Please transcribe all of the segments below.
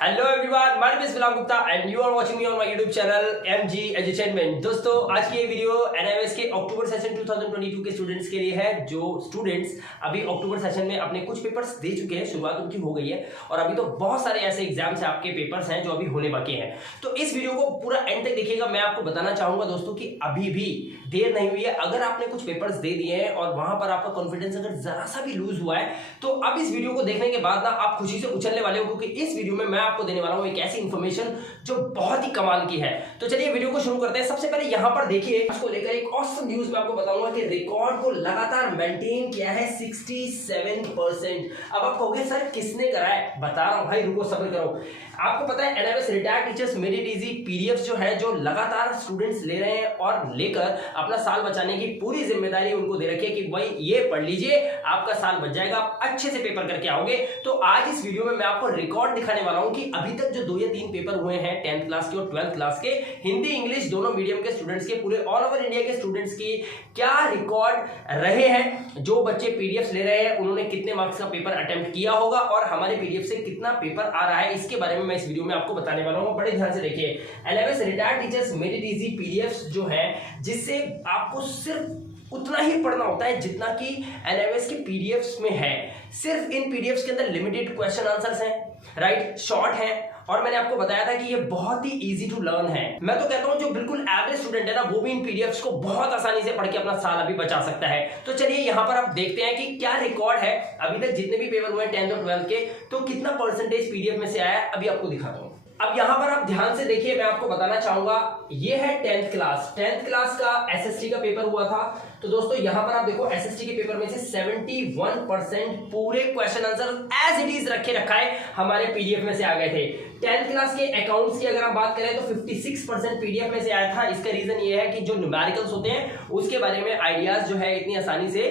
Hello everyone, my name is Vilam Gupta and you are watching me on my YouTube channel MG edutainment. दोस्तों, आज की ये video NIS के अक्टूबर session 2022 के students के लिए है, जो स्टूडेंट्स अभी अक्टूबर सेशन में अपने कुछ पेपर्स दे चुके हैं। शुरुआत उनकी हो गई है और अभी तो बहुत सारे ऐसे एग्जाम्स हैं, आपके पेपर्स हैं जो अभी होने बाकी हैं। तो इस वीडियो को पूरा एंड तक देखिएगा। मैं आपको बताना चाहूंगा दोस्तों कि अभी भी देर नहीं हुई है। अगर आपने कुछ पेपर्स दे दिए हैं और वहां पर आपका कॉन्फिडेंस अगर जरा सा भी लूज हुआ है, तो अब इस वीडियो को देखने के बाद ना आप खुशी से उछलने वाले हो, क्योंकि इस वीडियो में मैं आपको देने वाला हूं एक ऐसी इंफॉर्मेशन जो बहुत ही कमाल की है। तो चलिए वीडियो को शुरू करते हैं। सबसे पहले यहां पर देखिए, इसको लेकर एक ऑसम न्यूज मैं आपको बताऊंगा कि रिकॉर्ड को लगातार मेंटेन किया है 67%। अब आप कहोगे सर किसने करा है, बता रहा हूं भाई, रुको सब्र करो। आपको पता है NIS retired teachers made it easy PDF जो है, जो लगातार स्टूडेंट्स ले रहे हैं और लेकर अपना साल बचाने की पूरी जिम्मेदारी उनको दे रखी है कि भाई ये पढ़ लीजिए, आपका साल बच जाएगा, आप अच्छे से पेपर करके आओगे। तो आज इस वीडियो में मैं आपको रिकॉर्ड दिखाने वाला हूं कि अभी तक जो 2 या 3 पेपर हुए हैं 10th क्लास के और 12th क्लास के, हिंदी इंग्लिश दोनों मीडियम के स्टूडेंट्स के, पूरे ऑल ओवर इंडिया के स्टूडेंट्स की क्या रिकॉर्ड रहे हैं। जो बच्चे पीडीएफ ले रहे हैं उन्होंने कितने मार्क्स का पेपर अटेम्प्ट किया होगा और हमारे पीडीएफ से कितना पेपर आ रहा है, इसके बारे में मैं इस वीडियो में आपको बताने वाला हूं। बड़े ध्यान से देखिए। NIS retired teachers made it easy PDF जो है, जिससे आपको सिर्फ उतना ही पढ़ना होता है जितना कि एनआईएस के पीडीएफ्स में है। सिर्फ इन पीडीएफ्स के अंदर लिमिटेड क्वेश्चन आंसर्स हैं, राइट, शॉर्ट हैं, और मैंने आपको बताया था कि ये बहुत ही इजी टू लर्न है। मैं तो कहता हूं जो बिल्कुल एवरेज स्टूडेंट है ना, वो भी इन पीडीएफ्स को बहुत आसानी से पढ़ के अपना साल अभी बचा सकता है। तो चलिए यहां पर आप देखते हैं कि क्या रिकॉर्ड है अभी तक जितने भी पेपर हुए 10th और 12th के, तो कितना परसेंटेज पीडीएफ में से आया है, अभी आपको दिखाता हूं। अब यहां पर आप ध्यान से देखिए, मैं आपको बताना चाहूंगा, ये है 10th क्लास का एसएसटी का पेपर हुआ था। तो दोस्तों यहां पर आप देखो, एसएसटी के पेपर में से 71% पूरे question answer as it is रखा है हमारे पीडीएफ में से आ गए थे। 10th क्लास के अकाउंट्स की अगर आप बात करें तो 56% पीडीएफ में से आया था। इसका रीजन ये है कि जो न्यूमेरिकल्स होते हैं उसके बारे में आइडियाज जो है इतनी आसानी से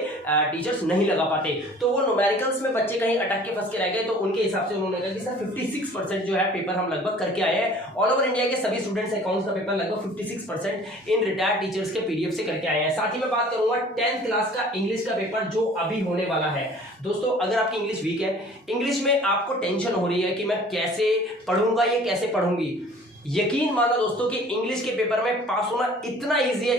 टीचर्स नहीं लगा पाते, तो वो न्यूमेरिकल्स में बच्चे कहीं अटक के फंस के रह गए। तो उनके हिसाब से उन्होंने कहा कि सर 56% जो है पेपर हम लगभग करके आए हैं। ऑल ओवर इंडिया के सभी स्टूडेंट्स अकाउंट्स का पेपर लगभग 56% इन रिटायर्ड टीचर्स के पीडीएफ से करके आए हैं। साथ ही मैं बात करूंगा 10th क्लास का इंग्लिश का पेपर जो अभी होने वाला है। दोस्तों अगर आपकी इंग्लिश वीक है, इंग्लिश में आपको टेंशन हो रही है कि मैं कैसे पढ़ूंगा, ये कैसे पढ़ूंगी, यकीन मानो दोस्तों कि इंग्लिश के पेपर में पास होना इतना इजी है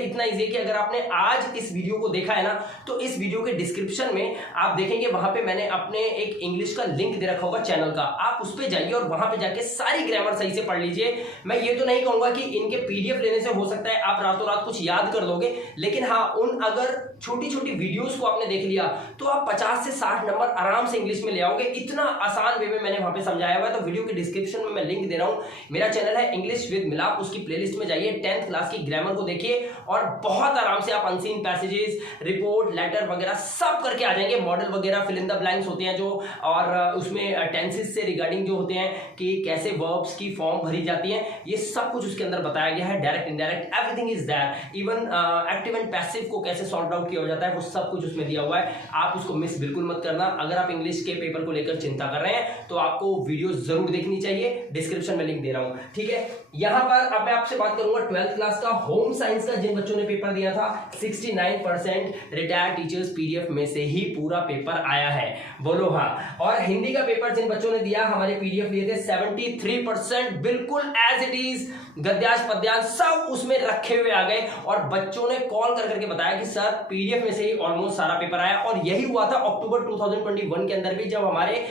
कि अगर आपने आज इस वीडियो को देखा है ना, तो इस वीडियो के डिस्क्रिप्शन में आप देखेंगे, वहां पे मैंने अपने एक इंग्लिश का लिंक दे रखा होगा चैनल का। आप उस पे जाइए और वहां पे जाके सारी ग्रामर सही से पढ़ लीजिए। मैं ये तो नहीं कहूंगा कि इनके पीडीएफ लेने से हो सकता है आप रातों रात कुछ याद कर लोगे, लेकिन हाँ, उन अगर छोटी छोटी वीडियोस को आपने देख लिया तो आप 50 से 60 नंबर आराम से इंग्लिश में ले आओगे। इतना आसान वे में मैंने वहां पे समझाया हुआ है। तो वीडियो के डिस्क्रिप्शन में मैं लिंक दे रहा हूं, मेरा चैनल है इंग्लिश विद मिलाप, उसकी प्लेलिस्ट में जाइए, 10th क्लास की ग्रामर को देखिए और बहुत आराम से आप अनसीन पैसेजेस, रिपोर्ट, लेटर वगैरह सब करके आ जाएंगे। मॉडल वगैरह, फिल इन द ब्लैंक्स होते हैं जो, और उसमें टेंसेस से रिगार्डिंग जो होते हैं कि कैसे वर्ब्स की फॉर्म भरी जाती है, ये सब कुछ उसके अंदर बताया गया है। Direct, indirect, everything is there. Even active and passive को कैसे सॉर्ट आउट किया जाता है, वो सब कुछ उसमें दिया हुआ है। आप उसको मिस बिल्कुल मत करना। अगर आप इंग्लिश के पेपर को लेकर चिंता कर रहे हैं तो आपको वीडियो जरूर देखनी चाहिए, डिस्क्रिप्शन में लिंक दे रहा हूं, ठीक है। यहां पर अब मैं आपसे बात करूंगा 12th क्लास का होम साइंस का, जिन बच्चों ने पेपर दिया था 69% रिटायर्ड टीचर्स पीडीएफ में से ही पूरा पेपर आया है, बोलो हाँ। और हिंदी का पेपर जिन बच्चों ने दिया, हमारे पीडीएफ लिए थे 73%, बिल्कुल एज इट इज, गद्यांश पद्यांश सब उसमें रखे हुए आ गए। और बच्चों ने कॉल कर करके बताया कि सर पीडीएफ में से ही ऑलमोस्ट सारा पेपर आया। और यही हुआ था अक्टूबर 2021 के अंदर भी, जब हमारे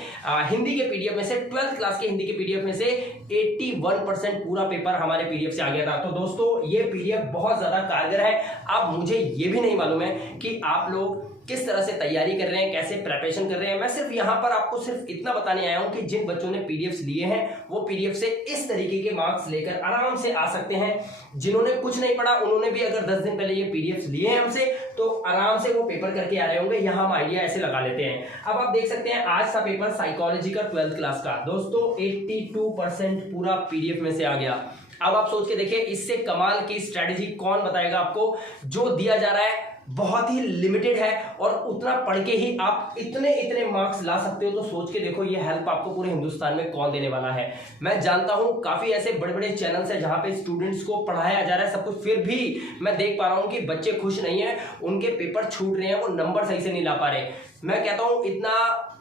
हिंदी के पीडीएफ में से, 12th क्लास के हिंदी के पीडीएफ में से 81% पूरा पेपर हमारे पीडीएफ से आ गया था। तो दोस्तों ये पीडीएफ बहुत ज्यादा कारगर है। अब मुझे ये भी नहीं मालूम है कि आप लोग किस तरह से तैयारी कर रहे हैं, कैसे प्रिपरेशन कर रहे हैं। मैं सिर्फ यहां पर आपको सिर्फ इतना बताने आया हूं कि जिन बच्चों ने पीडीएफ लिए हैं वो पीडीएफ से इस तरीके के मार्क्स लेकर आराम से आ सकते हैं। जिन्होंने कुछ नहीं पढ़ा, उन्होंने भी अगर 10 दिन पहले ये पीडीएफ लिए हैं हमसे, तो आराम से वो पेपर करके आ रहे होंगे। यहां हम आइडिया ऐसे लगा लेते हैं। अब आप देख सकते हैं आज का पेपर साइकोलॉजी का 12th क्लास का, दोस्तों 82% पूरा पीडीएफ में से आ गया। अब आप सोच के देखिए, इससे कमाल की स्ट्रेटेजी कौन बताएगा आपको। जो दिया जा रहा है बहुत ही लिमिटेड है और उतना पढ़ के ही आप इतने मार्क्स ला सकते हो। तो सोच के देखो, ये हेल्प आपको पूरे हिंदुस्तान में कौन देने वाला है। मैं जानता हूं काफी ऐसे बड़े बड़े चैनल्स हैं जहां पे स्टूडेंट्स को पढ़ाया जा रहा है सब कुछ, फिर भी मैं देख पा रहा हूं कि बच्चे खुश नहीं है, उनके पेपर छूट रहे हैं, वो नंबर सही से नहीं ला पा रहे। मैं कहता हूं इतना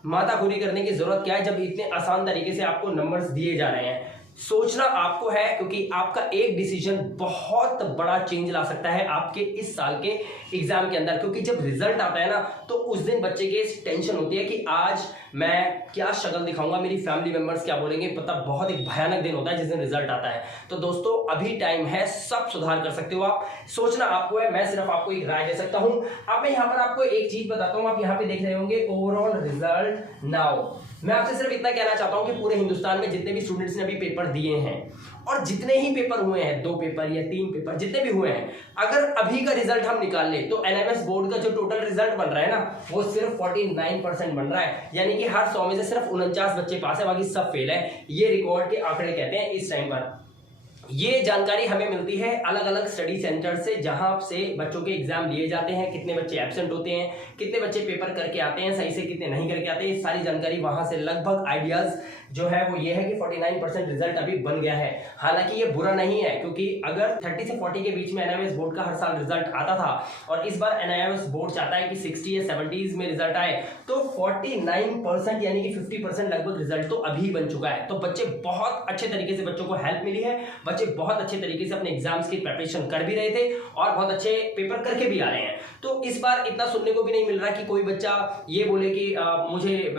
माताखोरी करने की जरूरत क्या है जब इतने आसान तरीके से आपको नंबर्स दिए जा रहे हैं। सोचना आपको है, क्योंकि आपका एक डिसीजन बहुत बड़ा चेंज ला सकता है आपके इस साल के एग्जाम के अंदर। क्योंकि जब रिजल्ट आता है ना, तो उस दिन बच्चे के टेंशन होती है कि आज मैं क्या शक्ल दिखाऊंगा, मेरी फैमिली मेंबर्स क्या बोलेंगे। पता बहुत एक भयानक दिन होता है जिस दिन रिजल्ट आता है। तो दोस्तों अभी टाइम है, सब सुधार कर सकते हो आप। सोचना आपको है, मैं सिर्फ आपको एक राय दे सकता हूं। अब मैं यहाँ पर आपको एक चीज बताता हूं, आप यहाँ पे देख रहे होंगे ओवरऑल रिजल्ट नाउ। मैं आपसे सिर्फ इतना कहना चाहता हूं कि पूरे हिंदुस्तान में जितने भी स्टूडेंट्स ने अभी पेपर दिए हैं और जितने ही पेपर हुए हैं, 2 पेपर या 3 पेपर जितने भी हुए हैं, अगर अभी का रिजल्ट हम निकाल ले तो एनएमएस बोर्ड का जो टोटल रिजल्ट बन रहा है ना, वो सिर्फ 49% बन रहा है। यानी कि हर 100 में से सिर्फ 49 बच्चे पास है, बाकी सब फेल है। ये रिकॉर्ड के आंकड़े कहते हैं इस टाइम पर। ये जानकारी हमें मिलती है अलग अलग स्टडी सेंटर से, जहां से बच्चों के एग्जाम लिए जाते हैं, कितने बच्चे एब्सेंट होते हैं, कितने बच्चे पेपर करके आते हैं सही से, कितने नहीं करके आते हैं। ये सारी जानकारी वहां से लगभग आइडियाज जो है वो ये है कि 49% रिजल्ट अभी बन गया है। हालांकि ये बुरा नहीं है, क्योंकि अगर 30 से 40 के बीच में एनआईएस बोर्ड का हर साल रिजल्ट आता था और इस बार एनआईएस बोर्ड चाहता है कि 60 या 70s में रिजल्ट आए, तो 49% यानी कि 50% लगभग रिजल्ट तो अभी बन चुका है। तो बच्चे बहुत अच्छे तरीके से, बच्चों को हेल्प मिली है, बच्चे बहुत अच्छे तरीके से अपने एग्जाम्स की प्रिपरेशन कर भी रहे थे और बहुत अच्छे पेपर करके भी आ रहे हैं। तो इस बार इतना सुनने को भी नहीं मिल रहा कि कोई बच्चा ये बोले कि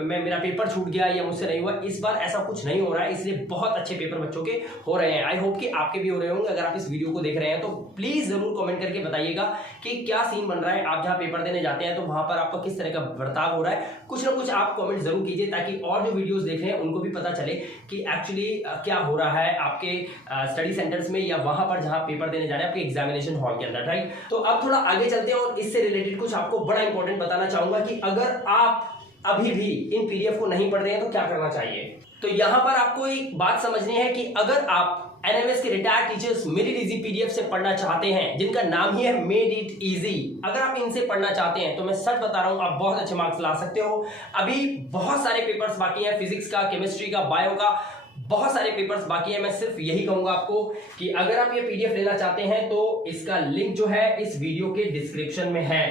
मेरा पेपर छूट गया या मुझसे नहीं हुआ। इस बार ऐसा कुछ नहीं हो रहा है, इसलिए बहुत अच्छे पेपर बच्चों के हो रहे हैं। आई होप कि आपके भी हो रहे होंगे। अगर आप इस वीडियो को देख रहे हैं तो प्लीज जरूर कमेंट करके बताइएगा कि क्या सीन बन रहा है। आप जहां पेपर देने जाते हैं तो वहां पर आपका किस तरह का बर्ताव हो रहा है, कुछ ना कुछ आप कमेंट जरूर कीजिए, ताकि और जो वीडियोस देख रहे हैं उनको भी पता चले कि एक्चुअली क्या हो रहा है आपके स्टडी सेंटर्स में या वहां पर जहां पेपर देने जा रहे हैं आपके एग्जामिनेशन हॉल के अंदर, राइट। तो अब थोड़ा आगे चलते हैं और इससे रिलेटेड कुछ आपको बड़ा इंपॉर्टेंट बताना चाहूंगा कि अगर आप अभी भी इन पीडीएफ को नहीं पढ़ रहे हैं तो क्या करना चाहिए। तो यहां पर आपको एक बात समझनी है कि अगर आप एनएमएस के retired teachers made it easy PDF से पढ़ना चाहते हैं, जिनका नाम ही है मेड इट इजी, अगर आप इनसे पढ़ना चाहते हैं तो मैं सच बता रहा हूं आप बहुत अच्छे मार्क्स ला सकते हो। अभी बहुत सारे पेपर्स बाकी हैं, फिजिक्स का, केमिस्ट्री का, बायो का, बहुत सारे पेपर्स बाकी है। मैं सिर्फ यही कहूंगा आपको कि अगर आप ये पीडीएफ लेना चाहते हैं तो इसका लिंक जो है इस वीडियो के डिस्क्रिप्शन में है,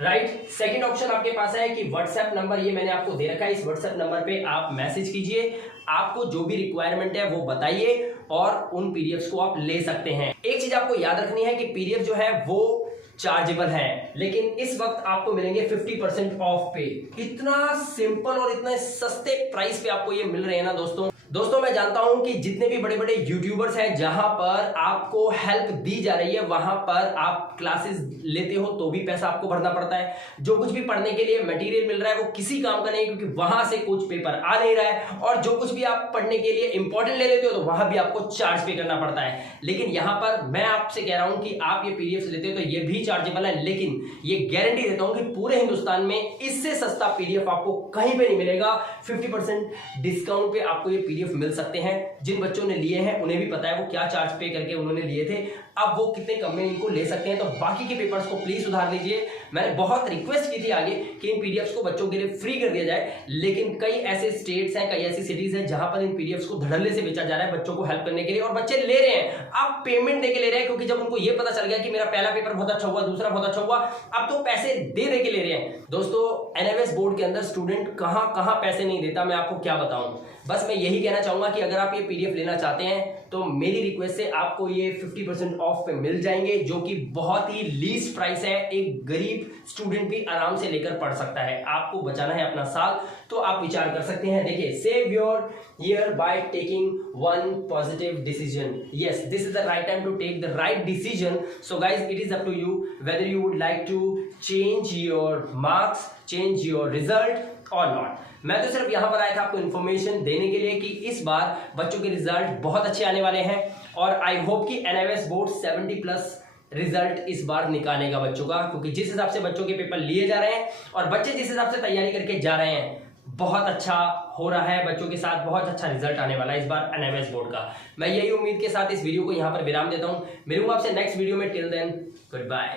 राइट। सेकंड ऑप्शन आपके पास है कि व्हाट्सएप नंबर, ये मैंने आपको दे रखा है, इस व्हाट्सएप नंबर पे आप मैसेज कीजिए, आपको जो भी रिक्वायरमेंट है वो बताइए और उन पीडीएफ्स को आप ले सकते हैं। एक चीज आपको याद रखनी है कि पीडीएफ जो है वो चार्जेबल है, लेकिन इस वक्त आपको मिलेंगे 50% ऑफ पे। इतना सिंपल और इतने सस्ते प्राइस पे आपको ये मिल रहे हैं ना दोस्तों मैं जानता हूं कि जितने भी बड़े बड़े यूट्यूबर्स हैं जहां पर आपको हेल्प दी जा रही है, वहां पर आप क्लासेस लेते हो तो भी पैसा आपको भरना पड़ता है। जो कुछ भी पढ़ने के लिए मटेरियल मिल रहा है वो किसी काम का नहीं, क्योंकि वहां से कुछ पेपर आ नहीं रहा है। और जो कुछ भी आप पढ़ने के लिए इंपॉर्टेंट ले लेते हो तो वहां भी आपको चार्ज पे करना पड़ता है। लेकिन यहां पर मैं आपसे कह रहा हूं कि आप ये पीडीएफ लेते हो तो ये भी चार्जेबल है, लेकिन ये गारंटी देता हूं कि पूरे हिंदुस्तान में इससे सस्ता पीडीएफ आपको कहीं पे नहीं मिलेगा। 50% डिस्काउंट पे आपको ये पीडीएफ मिल सकते हैं। जिन बच्चों ने लिए हैं उन्हें भी पता है वो क्या चार्ज पे करके उन्होंने लिए थे, अब वो कितने कम में इनको ले सकते हैं। तो बाकी के पेपर्स को प्लीज सुधार लीजिए। मैंने बहुत रिक्वेस्ट की थी आगे कि इन पीडीएफ्स को बच्चों के लिए फ्री कर दिया जाए, लेकिन कई ऐसे स्टेट्स हैं, कई ऐसी सिटीज हैं जहां पर इन पीडीएफ्स को धड़ल्ले से बेचा जा रहा है बच्चों को हेल्प करने के लिए, और बच्चे ले रहे हैं। आप पेमेंट देके ले रहे हैं, क्योंकि जब उनको ये पता चल गया कि मेरा पहला पेपर बहुत अच्छा हुआ, दूसरा बहुत अच्छा हुआ, अब तो पैसे दे के ले रहे हैं। दोस्तों एनएमएस बोर्ड के अंदर स्टूडेंट कहां पैसे नहीं देता, मैं आपको क्या बताऊं। बस मैं यही कहना चाहूंगा कि अगर आप ये पीडीएफ लेना चाहते हैं तो मेरी रिक्वेस्ट से आपको ये 50% ऑफ पे मिल जाएंगे, जो कि बहुत ही लीस्ट प्राइस है। एक गरीब स्टूडेंट भी आराम से लेकर पढ़ सकता है। आपको बचाना है अपना साल, तो आप विचार कर सकते हैं। देखिए, save your year by taking one positive decision. Yes, this is the right time to take the right decision. So guys, it is up to you whether you would like to change your marks, change your result or not. मैं तो सिर्फ यहां पर आया था आपको information देने के लिए कि इस बार बच्चों के रिजल्ट बहुत अच्छे आने वाले हैं, और आई होप कि एनआईएस बोर्ड 70+ रिजल्ट इस बार निकालेगा बच्चों का, क्योंकि जिस हिसाब से बच्चों के पेपर लिए जा रहे हैं और बच्चे जिस हिसाब से तैयारी करके जा रहे हैं, बहुत अच्छा हो रहा है बच्चों के साथ। बहुत अच्छा रिजल्ट आने वाला है इस बार एनआईएस बोर्ड का। मैं यही उम्मीद के साथ इस वीडियो को यहां पर विराम देता हूं। मिलूंगा आपसे नेक्स्ट वीडियो में। Till then, good bye.